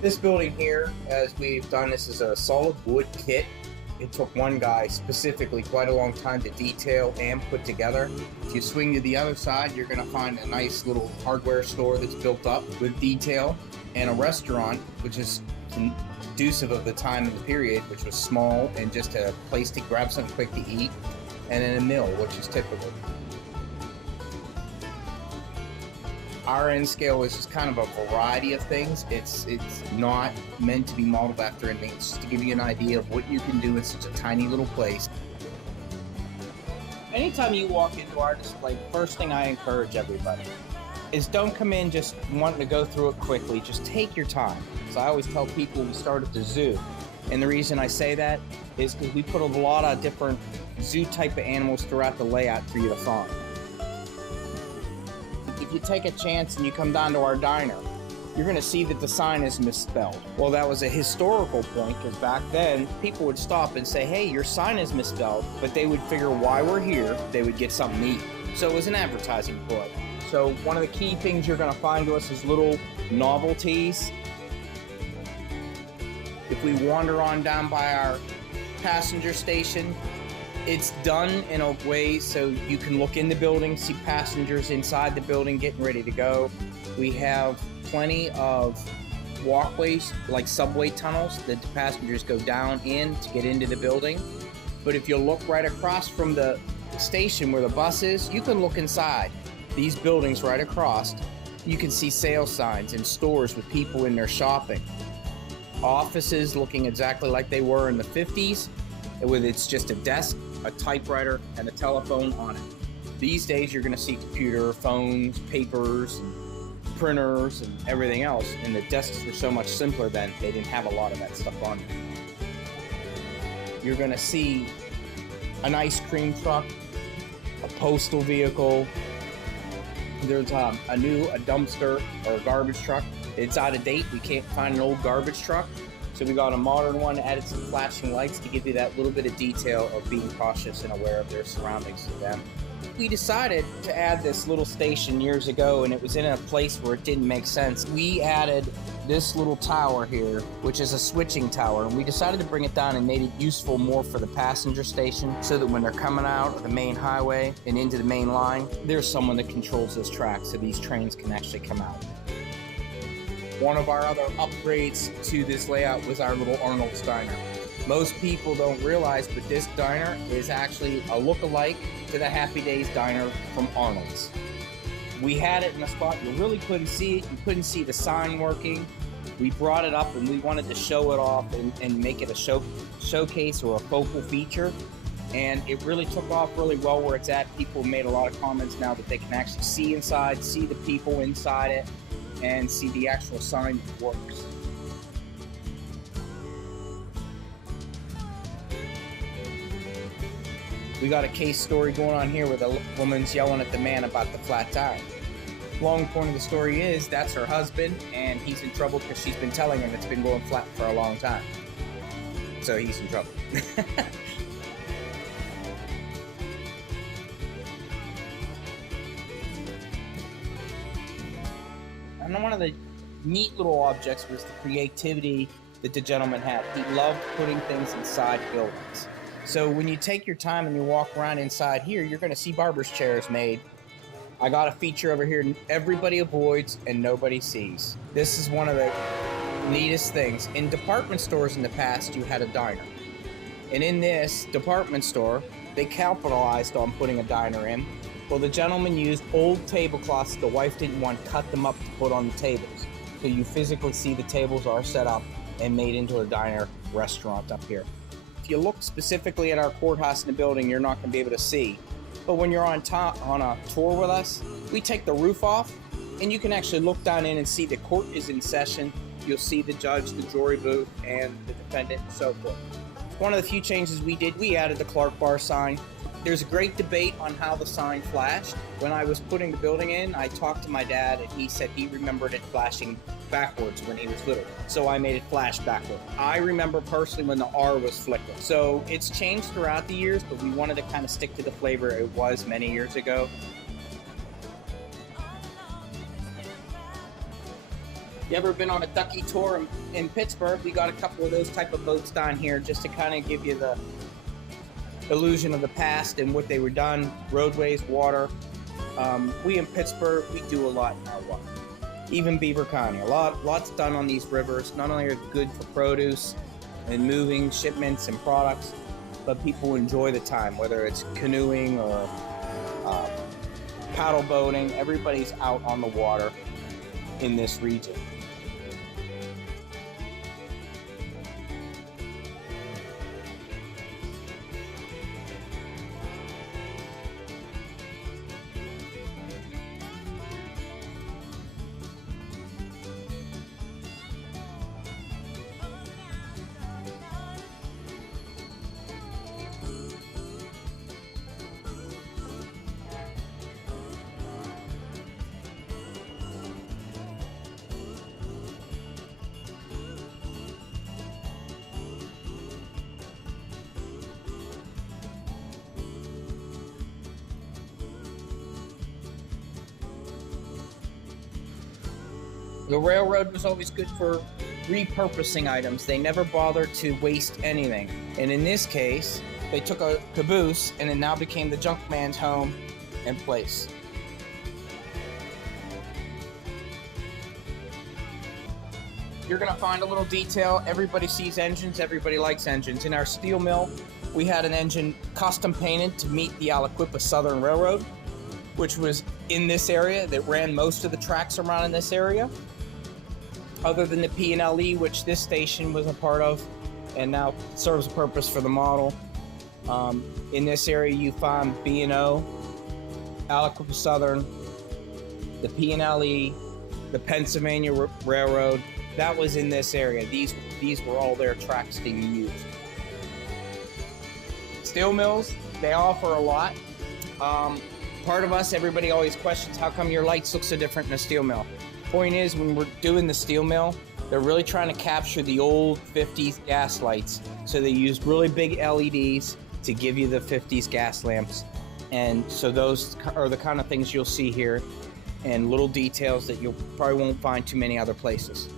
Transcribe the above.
This building here, as we've done, this is a solid wood kit. It took one guy specifically quite a long time to detail and put together. If you swing to the other side, you're going to find a nice little hardware store that's built up with detail, and a restaurant, which is conducive of the time and the period, which was small and just a place to grab something quick to eat, and then a mill, which is typical. Our end scale is just kind of a variety of things. It's not meant to be modeled after anything. It's just to give you an idea of what you can do in such a tiny little place. Anytime you walk into our display, first thing I encourage everybody is don't come in just wanting to go through it quickly. Just take your time. So I always tell people we start at the zoo. And the reason I say that is because we put a lot of different zoo type of animals throughout the layout for you to find. If you take a chance and you come down to our diner, you're going to see that the sign is misspelled. Well, that was a historical point because back then people would stop and say, hey, your sign is misspelled, but they would figure why we're here, they would get something to eat. So it was an advertising ploy. So one of the key things you're going to find to us is little novelties. If we wander on down by our passenger station, it's done in a way so you can look in the building, see passengers inside the building getting ready to go. We have plenty of walkways, like subway tunnels, that the passengers go down in to get into the building. But if you look right across from the station where the bus is, you can look inside these buildings right across. You can see sales signs and stores with people in there shopping. Offices looking exactly like they were in the 50s, with it's just a desk, a typewriter, and a telephone on it. These days you're going to see computer, phones, papers, and printers, and everything else, and the desks were so much simpler then, they didn't have a lot of that stuff on them. You're going to see an ice cream truck, a postal vehicle, there's a dumpster or a garbage truck. It's out of date, we can't find an old garbage truck. So we got a modern one, added some flashing lights to give you that little bit of detail of being cautious and aware of their surroundings to them. We decided to add this little station years ago, and it was in a place where it didn't make sense. We added this little tower here, which is a switching tower, and we decided to bring it down and made it useful more for the passenger station so that when they're coming out of the main highway and into the main line, there's someone that controls those tracks so these trains can actually come out. One of our other upgrades to this layout was our little Arnold's Diner. Most people don't realize, but this diner is actually a look-alike to the Happy Days diner from Arnold's. We had it in a spot you really couldn't see it. You couldn't see the sign working. We brought it up and we wanted to show it off and make it a showcase or a focal feature. And it really took off really well where it's at. People made a lot of comments now that they can actually see inside, see the people inside it, and see the actual sign that works. We got a case story going on here where the woman's yelling at the man about the flat tire. Long point of the story is that's her husband, and he's in trouble because she's been telling him it's been going flat for a long time. So he's in trouble. And one of the neat little objects was the creativity that the gentleman had. He loved putting things inside buildings. So when you take your time and you walk around inside here, you're going to see barber's chairs made. I got a feature over here everybody avoids and nobody sees. This is one of the neatest things. In department stores in the past, you had a diner. And in this department store, they capitalized on putting a diner in. Well, the gentleman used old tablecloths the wife didn't want, cut them up to put on the tables. So you physically see the tables are set up and made into a diner restaurant up here. If you look specifically at our courthouse in the building, you're not going to be able to see. But when you're on a tour with us, we take the roof off and you can actually look down in and see the court is in session. You'll see the judge, the jury booth, and the defendant, and so forth. One of the few changes we did, we added the Clark Bar sign. There's a great debate on how the sign flashed. When I was putting the building in, I talked to my dad and he said he remembered it flashing backwards when he was little. So I made it flash backward. I remember personally when the R was flickering. So it's changed throughout the years, but we wanted to kind of stick to the flavor it was many years ago. You ever been on a ducky tour in Pittsburgh? We got a couple of those type of boats down here just to kind of give you the illusion of the past and what they were done. Roadways, water. We in Pittsburgh, we do a lot in our water. Even Beaver County, lots done on these rivers. Not only are they good for produce and moving shipments and products, but people enjoy the time, whether it's canoeing or paddle boating. Everybody's out on the water in this region. The railroad was always good for repurposing items. They never bothered to waste anything. And in this case, they took a caboose and it now became the junk man's home and place. You're gonna find a little detail. Everybody sees engines, everybody likes engines. In our steel mill, we had an engine custom painted to meet the Aliquippa Southern Railroad, which was in this area, that ran most of the tracks around in this area. Other than the P&LE, which this station was a part of, and now serves a purpose for the model. In this area, you find B&O, Aliquippa Southern, the P&LE, the Pennsylvania Railroad. That was in this area. These were all their tracks that you used. Steel mills, they offer a lot. Part of us, everybody always questions, how come your lights look so different in a steel mill? Point is, when we're doing the steel mill, they're really trying to capture the old 50s gas lights. So they used really big LEDs to give you the 50s gas lamps. And so those are the kind of things you'll see here, and little details that you probably won't find too many other places.